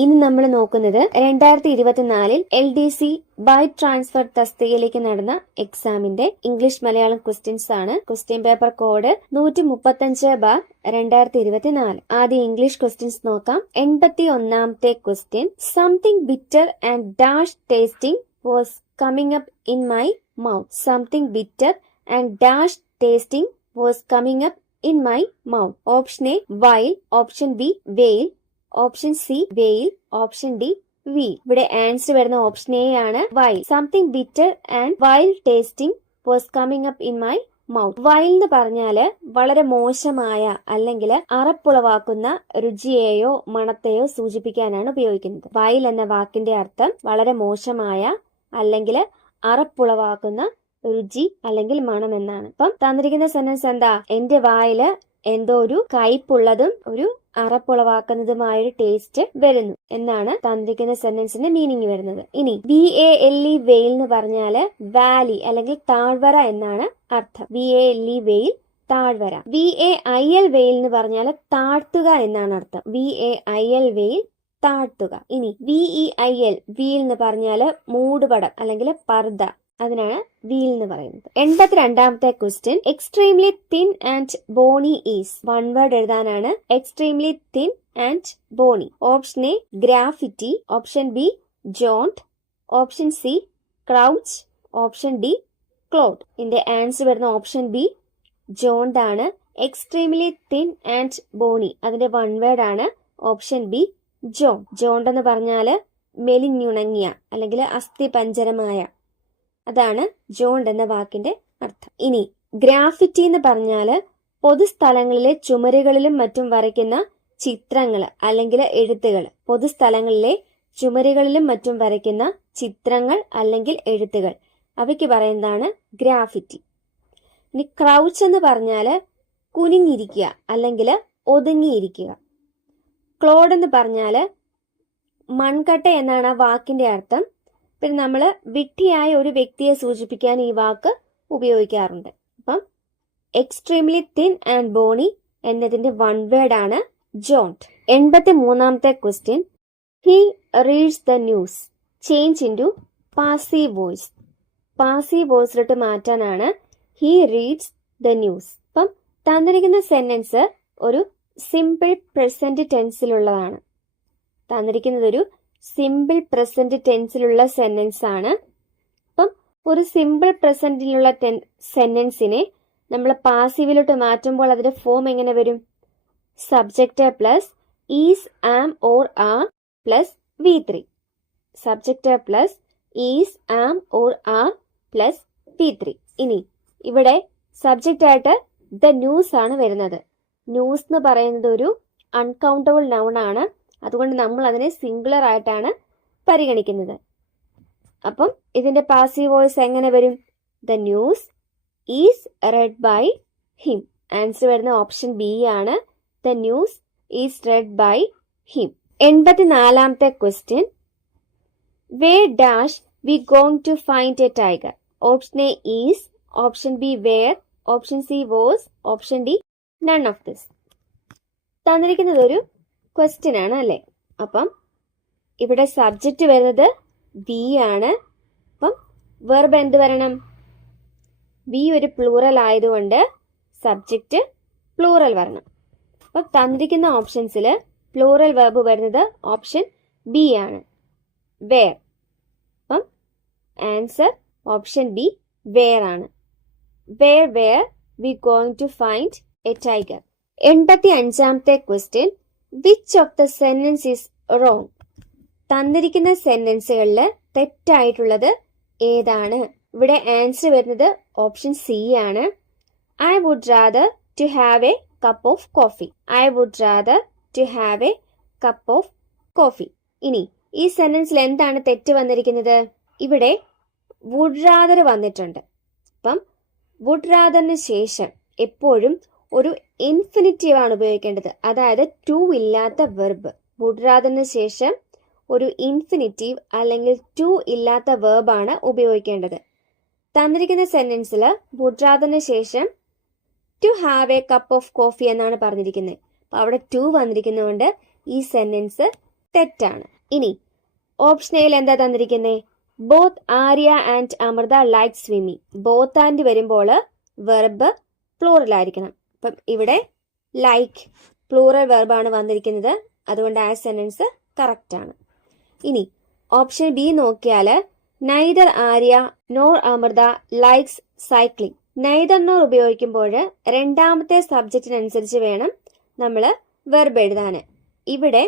ഇനി നമ്മൾ നോക്കുന്നത് 2024 LDC ബൈ ട്രാൻസ്ഫർ തസ്തികയിലേക്ക് നടന്ന എക്സാമിന്റെ ഇംഗ്ലീഷ് മലയാളം ക്വസ്റ്റ്യൻസ് ആണ്. Question paper code 135/2024. ആദ്യം ഇംഗ്ലീഷ് ക്വസ്റ്റ്യൻസ് നോക്കാം. 81ാമത്തെ question, something bitter and dash tasting was coming up in my mouth. Something bitter and dash tasting was coming up in my mouth. Option A while, option B wail, option C whale, option D wheel. ഇവിടെ answer വരുന്ന option A ആണ്, while. Something bitter and while tasting was coming up in my mouth. While എന്ന് പറഞ്ഞാല് വളരെ മോശമായ അല്ലെങ്കിൽ അറപ്പുളവാക്കുന്ന രുചിയെയോ മണത്തെയോ സൂചിപ്പിക്കാനാണ് ഉപയോഗിക്കുന്നത്. While എന്ന വാക്കിന്റെ അർത്ഥം വളരെ മോശമായ അല്ലെങ്കിൽ അറപ്പുളവാക്കുന്ന രുചി അല്ലെങ്കിൽ മണം എന്നാണ്. അപ്പം തന്നിരിക്കുന്ന സെന്റൻസ് എന്താ? എന്റെ വായില് എന്തോ ഒരു കയ്പുള്ളതും ഒരു അറപ്പുളവാക്കുന്നതുമായൊരു ടേസ്റ്റ് വരുന്നു എന്നാണ് തന്നിരിക്കുന്ന സെന്റൻസിന്റെ മീനിങ് വരുന്നത്. ഇനി VALE വെയിൽ എന്ന് പറഞ്ഞാല് വാലി അല്ലെങ്കിൽ താഴ്വര എന്നാണ് അർത്ഥം. VALE വെയിൽ, താഴ്വര. VAIL വെയിൽ എന്ന് പറഞ്ഞാല് താഴ്ത്തുക എന്നാണ് അർത്ഥം. VAIL വെയിൽ, താഴ്ത്തുക. ഇനി VEIL വീൽ എന്ന് പറഞ്ഞാല് മൂടുപടം അല്ലെങ്കിൽ പർദ്ദ, അതിനാണ് വീൽ എന്ന് പറയുന്നത്. 82ാമത്തെ question, extremely thin and bony is. One word എഴുതാനാണ്. Extremely thin and bony. Option A graffiti, option B gaunt, option C crouch, option D cloth. ഇതിന്റെ ആൻസർ വരുന്ന ഓപ്ഷൻ ബി ജോണ്ട് ആണ്. എക്സ്ട്രീംലി തിൻ ആൻഡ് ബോണി അതിന്റെ one word ആണ്. Option B gaunt. Gaunt എന്ന് പറഞ്ഞാല് മെലിഞ്ഞുണങ്ങിയ അല്ലെങ്കിൽ അസ്ഥി പഞ്ചരമായ, അതാണ് ജോണ്ട് എന്ന വാക്കിന്റെ അർത്ഥം. ഇനി ഗ്രാഫിറ്റി എന്ന് പറഞ്ഞാല് പൊതുസ്ഥലങ്ങളിലെ ചുമരുകളിലും മറ്റും വരയ്ക്കുന്ന ചിത്രങ്ങൾ അല്ലെങ്കിൽ എഴുത്തുകൾ. പൊതുസ്ഥലങ്ങളിലെ ചുമരുകളിലും മറ്റും വരയ്ക്കുന്ന ചിത്രങ്ങൾ അല്ലെങ്കിൽ എഴുത്തുകൾ, അവയ്ക്ക് പറയുന്നതാണ് ഗ്രാഫിറ്റി. ഇനി ക്രൗച്ച് എന്ന് പറഞ്ഞാല് കുനിഞ്ഞിരിക്കുക അല്ലെങ്കിൽ ഒതുങ്ങിയിരിക്കുക. ക്ലോഡ് എന്ന് പറഞ്ഞാല് മൺകട്ട എന്നാണ് ആ വാക്കിന്റെ അർത്ഥം. പിന്നെ നമ്മൾ വിഡ്ഢിയായ ഒരു വ്യക്തിയെ സൂചിപ്പിക്കാൻ ഈ വാക്ക് ഉപയോഗിക്കാറുണ്ട്. അപ്പം എക്സ്ട്രീംലി തിൻ ആൻഡ് ബോണി എന്നതിന്റെ വൺ വേർഡ് ആണ് ജോണ്ട്. 83ാമത്തെ question, he reads the news. Change into passive voice. Passive വോയിസിലോട്ട് മാറ്റാനാണ് ഹി റീഡ്സ് ദ ന്യൂസ്. അപ്പം തന്നിരിക്കുന്ന സെന്റൻസ് ഒരു സിമ്പിൾ പ്രസന്റ് ടെൻസിലുള്ളതാണ്. തന്നിരിക്കുന്നത് ഒരു സിമ്പിൾ പ്രസന്റ് ടെൻസിലുള്ള സെന്റൻസ് ആണ്. അപ്പം ഒരു സിമ്പിൾ പ്രസന്റിലുള്ള സെന്റൻസിനെ നമ്മൾ പാസീവിലോട്ട് മാറ്റുമ്പോൾ അതിന്റെ ഫോം എങ്ങനെ വരും? Subject plus is, am, or, are plus V3. Subject plus is, am, or, are plus V3. ഇനി ഇവിടെ സബ്ജക്റ്റ് ആയിട്ട് ദ ന്യൂസ് ആണ് വരുന്നത്. ന്യൂസ് എന്ന് പറയുന്നത് ഒരു അൺകൗണ്ടബിൾ നൗൺ ആണ്. അതുകൊണ്ട് നമ്മൾ അതിനെ സിംഗുലർ ആയിട്ടാണ് പരിഗണിക്കുന്നത്. അപ്പം ഇതിന്റെ പാസീവ് വോയിസ് എങ്ങനെ വരും? The news is read by him. Answer വരുന്ന ഓപ്ഷൻ ബി ആണ്. The news is read by him. 84ാമത്തെ question, were dash we going to find a tiger. Option A is, option B were, option C was, option D none of this. തന്നിരിക്കുന്നത് ഒരു question ആണ് അല്ലെ? അപ്പം ഇവിടെ subject വരുന്നത് V ആണ്. അപ്പം വെർബ് എന്ത് വരണം? വി ഒരു പ്ലൂറൽ ആയതുകൊണ്ട് സബ്ജക്റ്റ് പ്ലൂറൽ വരണം. അപ്പം തന്നിരിക്കുന്ന ഓപ്ഷൻസിൽ പ്ലൂറൽ വെർബ് വരുന്നത് ഓപ്ഷൻ ബി ആണ്, വേർ. അപ്പം ആൻസർ ഓപ്ഷൻ ബി വേർ ആണ്. Were we going to find a tiger. 85ാമത്തെ question, which of the sentence is wrong. തന്നിരിക്കുന്ന സെന്റൻസുകളിൽ തെറ്റായിട്ടുള്ളത് ഏതാണ്? ഇവിടെ ആൻസർ വരുന്നത് ഓപ്ഷൻ സി ആണ്. I would rather to have a cup of coffee. I would rather to have a cup of coffee. ഇനി ഈ സെന്റൻസിൽ എന്താണ് തെറ്റ് വന്നിരിക്കുന്നത്? ഇവിടെ വുഡ് റാദർ വന്നിട്ടുണ്ട്. അപ്പം വുഡ് റാദറിന് ശേഷം എപ്പോഴും ഒരു ഇൻഫിനിറ്റീവ് ആണ് ഉപയോഗിക്കേണ്ടത്, അതായത് ടു ഇല്ലാത്ത വെർബ്. വുഡ് റാദറിന് ശേഷം ഒരു ഇൻഫിനിറ്റീവ് അല്ലെങ്കിൽ ടു ഇല്ലാത്ത വെർബ് ആണ് ഉപയോഗിക്കേണ്ടത്. തന്നിരിക്കുന്ന സെന്റൻസിൽ വുഡ് റാദറിന് ശേഷം to have a cup of coffee എന്നാണ് പറഞ്ഞിരിക്കുന്നത്. അപ്പൊ അവിടെ ടു വന്നിരിക്കുന്നതുകൊണ്ട് ഈ സെന്റൻസ് തെറ്റാണ്. ഇനി ഓപ്ഷൻ എയിൽ എന്താ തന്നിരിക്കുന്നത്? Both Arya and Amrita like swimming. Both and വരുമ്പോൾ വെർബ് പ്ലൂറൽ ആയിരിക്കണം. അപ്പം ഇവിടെ ലൈക്ക് പ്ലൂറൽ വെർബാണ് വന്നിരിക്കുന്നത്. അതുകൊണ്ട് ആ സെന്റൻസ് കറക്റ്റ് ആണ്. ഇനി ഓപ്ഷൻ ബി നോക്കിയാൽ neither Arya nor Amrita likes cycling. Neither nor ഉപയോഗിക്കുമ്പോൾ രണ്ടാമത്തെ സബ്ജക്റ്റിനനുസരിച്ച് വേണം നമ്മൾ വെർബ് എഴുതാൻ. ഇവിടെ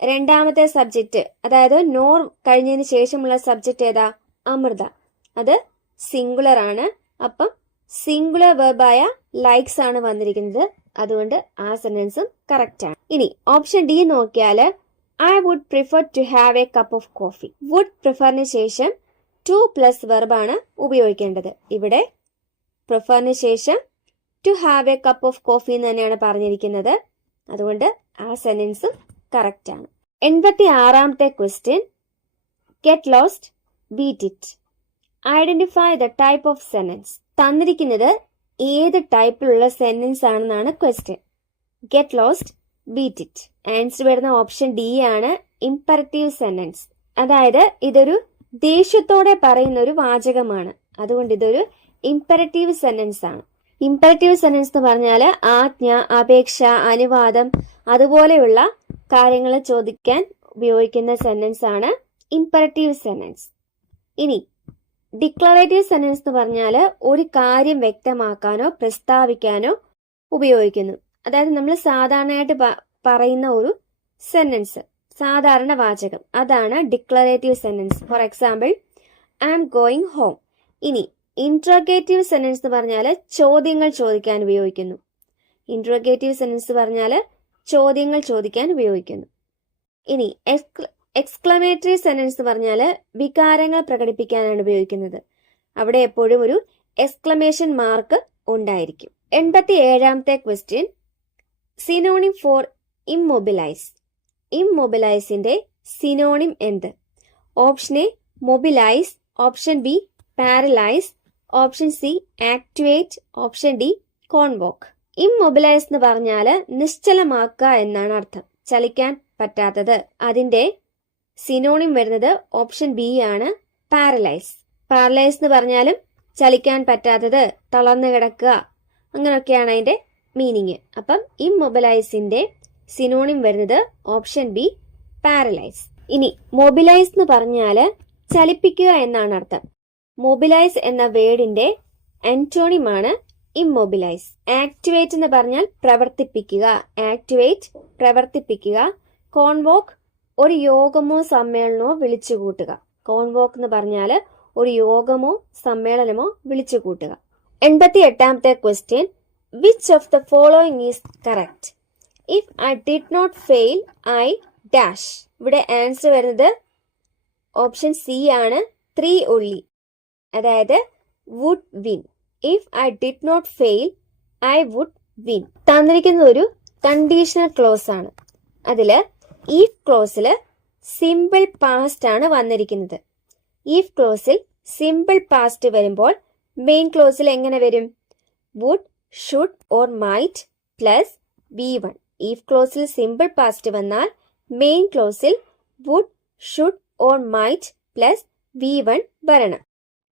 രണ്ടാമത്തെ സബ്ജക്റ്റ്, അതായത് നോർ കഴിഞ്ഞതിന് ശേഷമുള്ള സബ്ജക്റ്റ് ഏതാ? അമൃത. അത് സിംഗുലർ ആണ്. അപ്പം സിംഗുലർ വെർബായ ലൈക്സ് ആണ് വന്നിരിക്കുന്നത്. അതുകൊണ്ട് ആ സെന്റൻസും കറക്റ്റ് ആണ്. ഇനി ഓപ്ഷൻ ഡി നോക്കിയാൽ I would prefer to have a cup of coffee. Would പ്രിഫറിന് ശേഷം ടു പ്ലസ് വെർബാണ് ഉപയോഗിക്കേണ്ടത്. ഇവിടെ പ്രിഫറിന് ശേഷം to have a cup of coffee എന്ന് തന്നെയാണ് പറഞ്ഞിരിക്കുന്നത്. അതുകൊണ്ട് ആ സെന്റൻസും കറക്റ്റ് ആണ്. 86ാമത്തെ question, get lost, beat it. Identify the type of sentence. തന്നിരിക്കുന്നത് ഏത് ടൈപ്പിലുള്ള സെന്റൻസ് ആണെന്നാണ് question. Get lost, beat it. Answer വരുന്ന ഓപ്ഷൻ ഡി ആണ്, ഇംപെററ്റീവ് സെന്റൻസ്. അതായത് ഇതൊരു ദേഷ്യത്തോടെ പറയുന്ന ഒരു വാചകമാണ്. അതുകൊണ്ട് ഇതൊരു ഇംപെററ്റീവ് സെന്റൻസ് ആണ്. ഇംപെററ്റീവ് സെന്റൻസ് എന്ന് പറഞ്ഞാൽ ആജ്ഞ, അപേക്ഷ, അനുവാദം അതുപോലെയുള്ള കാര്യങ്ങൾ ചോദിക്കാൻ ഉപയോഗിക്കുന്ന സെന്റൻസ് ആണ് ഇംപെററ്റീവ് സെന്റൻസ്. ഇനി ഡിക്ലറേറ്റീവ് സെന്റൻസ് എന്ന് പറഞ്ഞാൽ ഒരു കാര്യം വ്യക്തമാക്കാനോ പ്രസ്താവിക്കാനോ ഉപയോഗിക്കുന്നു. അതായത് നമ്മൾ സാധാരണയായിട്ട് പറയുന്ന ഒരു സെന്റൻസ്, സാധാരണ വാചകം, അതാണ് declarative sentence. For example, I am going home. ഇനി ഇൻട്രോഗേറ്റീവ് സെന്റൻസ് എന്ന് പറഞ്ഞാൽ ചോദ്യങ്ങൾ ചോദിക്കാൻ ഉപയോഗിക്കുന്നു. ഇൻട്രോഗേറ്റീവ് സെന്റൻസ് പറഞ്ഞാൽ ചോദ്യങ്ങൾ ചോദിക്കാൻ ഉപയോഗിക്കുന്നു. ഇനി എക്സ്ക്ലമേറ്ററി സെന്റൻസ് എന്ന് പറഞ്ഞാൽ വികാരങ്ങൾ പ്രകടിപ്പിക്കാനാണ് ഉപയോഗിക്കുന്നത്. അവിടെ എപ്പോഴും ഒരു എക്സ്ക്ലമേഷൻ മാർക്ക് ഉണ്ടായിരിക്കും. 87ാമത്തെ ക്വസ്റ്റ്യൻ, സിനോണിം ഫോർ ഇമ്മൊബിലൈസ്. ഇമ്മൊബിലൈസിന്റെ സിനോണിം എന്ത്? Option A mobilise, option B paralyse, option C activate, option D convoke. Immobilise എന്ന് പറഞ്ഞാൽ നിശ്ചലമാക്കുക എന്നാണ് അർത്ഥം, ചലിക്കാൻ പറ്റാത്തത്. അതിന്റെ സിനോണിം വരുന്നത് ഓപ്ഷൻ ബി ആണ്, പാരലൈസ്. പാരലൈസ് എന്ന് പറഞ്ഞാലും ചലിക്കാൻ പറ്റാത്തത്, തളർന്നു കിടക്കുക, അങ്ങനെയൊക്കെയാണ് അതിന്റെ മീനിങ്. അപ്പം ഇമ്മൊബിലൈസിന്റെ സിനോണിം വരുന്നത് ഓപ്ഷൻ ബി, പാരലൈസ്. ഇനി മൊബിലൈസ് എന്ന് പറഞ്ഞാൽ ചലിപ്പിക്കുക എന്നാണ് അർത്ഥം. മൊബിലൈസ് എന്ന വേർഡിന്റെ ആന്റോണിമാണ് ഇമ്മൊബിലൈസ്. ആക്ടിവേറ്റ് എന്ന് പറഞ്ഞാൽ പ്രവർത്തിപ്പിക്കുക, ആക്ടിവേറ്റ് പ്രവർത്തിപ്പിക്കുക. കോൺവോക്ക് ഒരു യോഗമോ സമ്മേളനമോ വിളിച്ചുകൂട്ടുക. കോൺവോക്ക് എന്ന് പറഞ്ഞാൽ ഒരു യോഗമോ സമ്മേളനമോ വിളിച്ചുകൂട്ടുക. 88ാമത്തെ question, which of the following is correct? If I did not fail I dash. ഇവിടെ ആൻസർ വരുന്നത് ഓപ്ഷൻ സി ആണ്, 3 only. അതായത് would win. If I did not fail I would win. തന്നിരിക്കുന്ന ഒരു കണ്ടീഷണൽ ക്ലോസ് ആണ്. അതില് ഈഫ് ക്ലോസിൽ simple past ആണ് വന്നിരിക്കുന്നത്. ഈഫ് ക്ലോസിൽ സിമ്പിൾ പാസ്റ്റ് വരുമ്പോൾ മെയിൻ ക്ലോസിൽ എങ്ങനെ വരും? Would, should or might plus V1. If ക്ലോസിൽ സിമ്പിൾ പാസ്റ്റ് വന്നാൽ മെയിൻ ക്ലോസിൽ would, should or might plus V1 വരണം.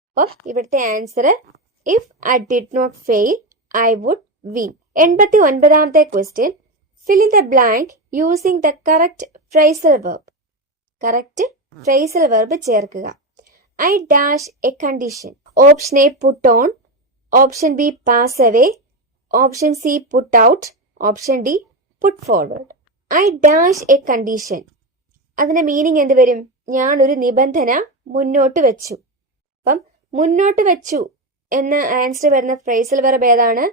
അപ്പോൾ ഇവിടുത്തെ answer if I did not fail I would win. 89ാമത്തെ question, fill in the blank using the correct phrasal verb. Correct phrasal verb ചേർക്കുക. I dash a condition. Option A put on, option B pass away, option C put out, option D put forward. I dash a condition. അതിന്റെ meaning എന്ത് വരും? ഞാൻ ഒരു നിബന്ധന മുന്നോട്ട് വെച്ചു. അപ്പം മുന്നോട്ട് വെച്ചു എന്ന ആൻസർ വരുന്ന phrasal verb ഏതാണ്?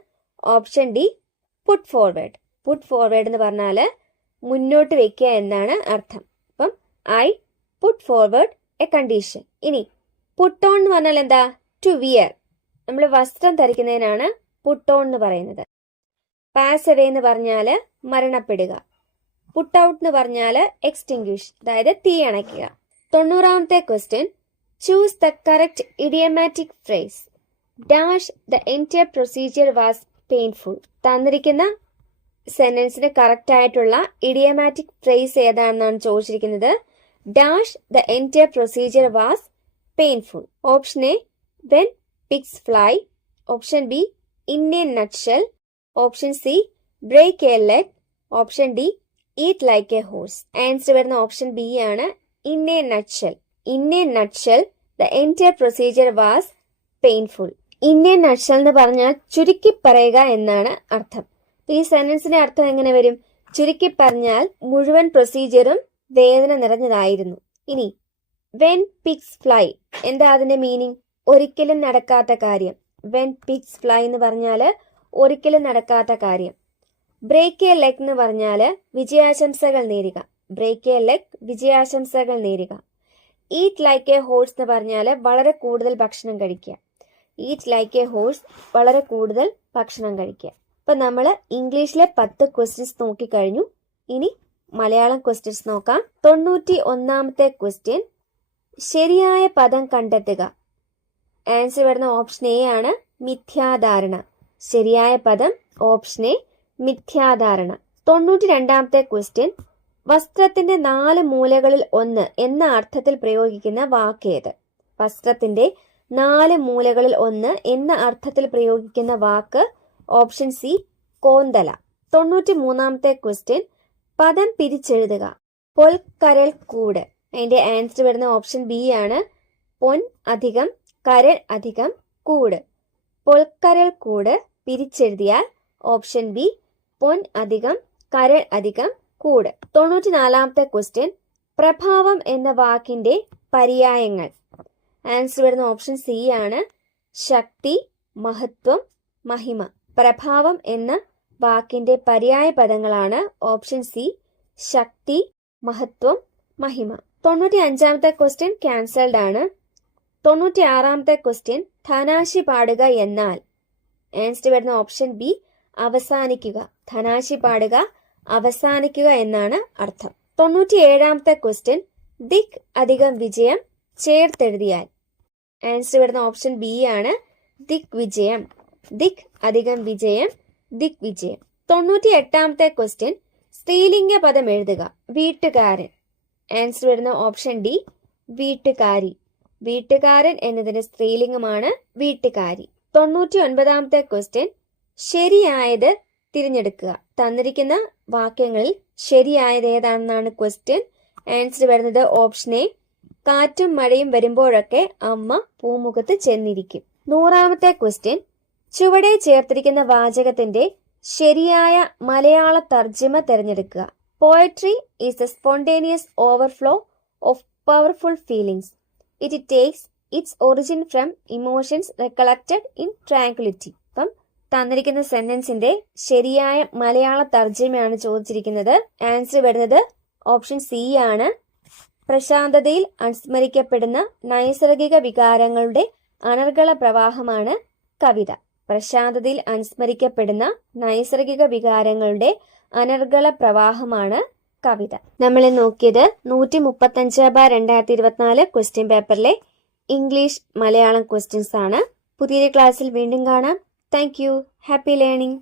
Option D put forward. Put forward എന്ന് പറഞ്ഞാൽ മുന്നോട്ട് വെക്കുക എന്നാണ് അർത്ഥം. അപ്പം I put forward a condition. ഇനി പുട്ട് ഓൺ എന്ന് പറഞ്ഞാൽ എന്താ? To wear. നമ്മൾ വസ്ത്രം ധരിക്കുന്നതിനാണ് പുട്ട് ഓൺ എന്ന് പറയുന്നത്. പാസ് അവേ എന്ന് പറഞ്ഞാൽ മരണപ്പെടുക. പുട്ട് ഔട്ട് എന്ന് പറഞ്ഞാൽ എക്സ്റ്റിങ്ക്വിഷ്, അതായത് തീ അണയ്ക്കുക. 90ാമത്തെ question, choose the correct idiomatic phrase. Dash the entire procedure was painful. തന്നിരിക്കുന്ന സെന്റൻസിന് കറക്റ്റ് ആയിട്ടുള്ള ഇഡിയമാറ്റിക് ഫ്രേസ് ഏതാണെന്നാണ് ചോദിച്ചിരിക്കുന്നത്. Dash the entire procedure was painful. Option A when pigs fly. Option B in a nutshell. Option C break a leg. Option D eat like a horse. Answer വരുന്ന option B ആണ്, in a nutshell. In a nutshell the entire procedure was painful. In a nutshell എന്ന് പറഞ്ഞാൽ ചുരുക്കി പറയുക എന്നാണ് അർത്ഥം. ഈ സെന്റൻസിന്റെ അർത്ഥം എങ്ങനെ വരും? ചുരുക്കി പറഞ്ഞാൽ മുഴുവൻ പ്രൊസീജിയറും വേദന നിറഞ്ഞതായിരുന്നു. ഇനി വെൻ പിഗ്സ് ഫ്ലൈ, എന്താ അതിന്റെ മീനിങ്? ഒരിക്കലും നടക്കാത്ത കാര്യം. വെൻ പിഗ്സ് ഫ്ലൈ എന്ന് പറഞ്ഞാല് ഒരിക്കലും നടക്കാത്ത കാര്യം. ബ്രേക്ക് എ ലെഗ് എന്ന് പറഞ്ഞാല് വിജയാശംസകൾ നേരുക. ബ്രേക്ക് എ ലെഗ് വിജയാശംസകൾ നേരുക. ഈറ്റ് ലൈക്ക് എ ഹോഴ്സ് എന്ന് പറഞ്ഞാല് വളരെ കൂടുതൽ ഭക്ഷണം കഴിക്കുക. ഈറ്റ് ലൈക്ക് എ ഹോഴ്സ് വളരെ കൂടുതൽ ഭക്ഷണം കഴിക്കുക. ഇപ്പൊ നമ്മൾ ഇംഗ്ലീഷിലെ 10 ക്വസ്റ്റ്യൻസ് നോക്കിക്കഴിഞ്ഞു. ഇനി മലയാളം ക്വസ്റ്റ്യൻസ് നോക്കാം. 91ാമത്തെ ക്വസ്റ്റ്യൻ, ശരിയായ പദം കണ്ടെത്തുക. ആൻസർ വരുന്ന ഓപ്ഷൻ എ ആണ്, മിഥ്യാധാരണ. ശരിയായ പദം ഓപ്ഷൻ എ, മിഥ്യാധാരണ. 92ാമത്തെ ക്വസ്റ്റ്യൻ, വസ്ത്രത്തിന്റെ 4 മൂലകളിൽ ഒന്ന് എന്ന അർത്ഥത്തിൽ പ്രയോഗിക്കുന്ന വാക്കേത്? വസ്ത്രത്തിന്റെ 4 മൂലകളിൽ ഒന്ന് എന്ന അർത്ഥത്തിൽ പ്രയോഗിക്കുന്ന വാക്ക് ഓപ്ഷൻ സി, കോന്തല. 93ാമത്തെ ക്വസ്റ്റ്യൻ, പദം പിരിച്ചെഴുതുക. പൊൽക്കരൽ കൂട്. അതിന്റെ ആൻസർ വരുന്ന ഓപ്ഷൻ ബി ആണ്, പൊൻ അധികം കരൾ അധികം കൂട്. പൊൽക്കരൽ കൂട് പിരിച്ചെഴുതിയാൽ ഓപ്ഷൻ ബി, പൊൻ അധികം കരൾ അധികം കൂട്. 94ാമത്തെ ക്വസ്റ്റ്യൻ, പ്രഭാവം എന്ന വാക്കിന്റെ പര്യായങ്ങൾ. ആൻസർ വരുന്ന ഓപ്ഷൻ സി ആണ്, ശക്തി, മഹത്വം, മഹിമ. പ്രഭാവം എന്ന വാക്കിന്റെ പര്യായ പദങ്ങളാണ് ഓപ്ഷൻ സി, ശക്തി, മഹത്വം, മഹിമ. 95ാമത്തെ ക്വസ്റ്റ്യൻ ക്യാൻസൽഡ് ആണ്. 96ാമത്തെ ക്വസ്റ്റ്യൻ, ധനാശി പാടുക എന്നാൽ? ആൻസർ വരുന്ന ഓപ്ഷൻ ബി, അവസാനിക്കുക. ധനാശി പാടുക അവസാനിക്കുക എന്നാണ് അർത്ഥം. 97ാമത്തെ ക്വസ്റ്റ്യൻ, ദിക് അധികം വിജയം ചേർത്തെഴുതിയാൽ? ആൻസർ വരുന്ന ഓപ്ഷൻ ബി ആണ്, ദിക് വിജയം. ദിക് അധികം വിജയം, ദിക് വിജയം. 98ാമത്തെ ക്വസ്റ്റ്യൻ, സ്ത്രീലിംഗ പദം എഴുതുക. വീട്ടുകാരൻ. ആൻസർ വരുന്ന ഓപ്ഷൻ ഡി, വീട്ടുകാരി. വീട്ടുകാരൻ എന്നതിന്റെ സ്ത്രീലിംഗമാണ് വീട്ടുകാരി. 99ാമത്തെ ക്വസ്റ്റ്യൻ, ശരിയായത് തിരഞ്ഞെടുക്കുക. തന്നിരിക്കുന്ന വാക്യങ്ങളിൽ ശരിയായത് ഏതാണെന്നാണ് ക്വസ്റ്റ്യൻ. ആൻസർ വരുന്നത് ഓപ്ഷൻ എ, കാറ്റും മഴയും വരുമ്പോഴൊക്കെ അമ്മ പൂമുഖത്ത് ചെന്നിരിക്കും. 100ാമത്തെ ക്വസ്റ്റ്യൻ, ചുവടെ ചേർത്തിരിക്കുന്ന വാചകത്തിന്റെ ശരിയായ മലയാള തർജ്ജിമ തിരഞ്ഞെടുക്കുക. Poetry is a spontaneous overflow of powerful feelings. It takes its origin from emotions recollected in tranquillity. അപ്പം തന്നിരിക്കുന്ന സെന്റൻസിന്റെ ശരിയായ മലയാള തർജ്ജിമയാണ് ചോദിച്ചിരിക്കുന്നത്. ആൻസർ വരുന്നത് ഓപ്ഷൻ സി ആണ്, പ്രശാന്തതയിൽ അനുസ്മരിക്കപ്പെടുന്ന നൈസർഗിക വികാരങ്ങളുടെ അനർഗള പ്രവാഹമാണ് കവിത. പ്രശാന്തതയിൽ അനുസ്മരിക്കപ്പെടുന്ന നൈസർഗിക വികാരങ്ങളുടെ അനർഗള പ്രവാഹമാണ് കവിത. നമ്മൾ നോക്കിയത് 135/2024 ക്വസ്റ്റ്യൻ പേപ്പറിലെ ഇംഗ്ലീഷ് മലയാളം ക്വസ്റ്റ്യൻസ് ആണ്. പുതിയൊരു ക്ലാസ്സിൽ വീണ്ടും കാണാം. Thank you. Happy learning.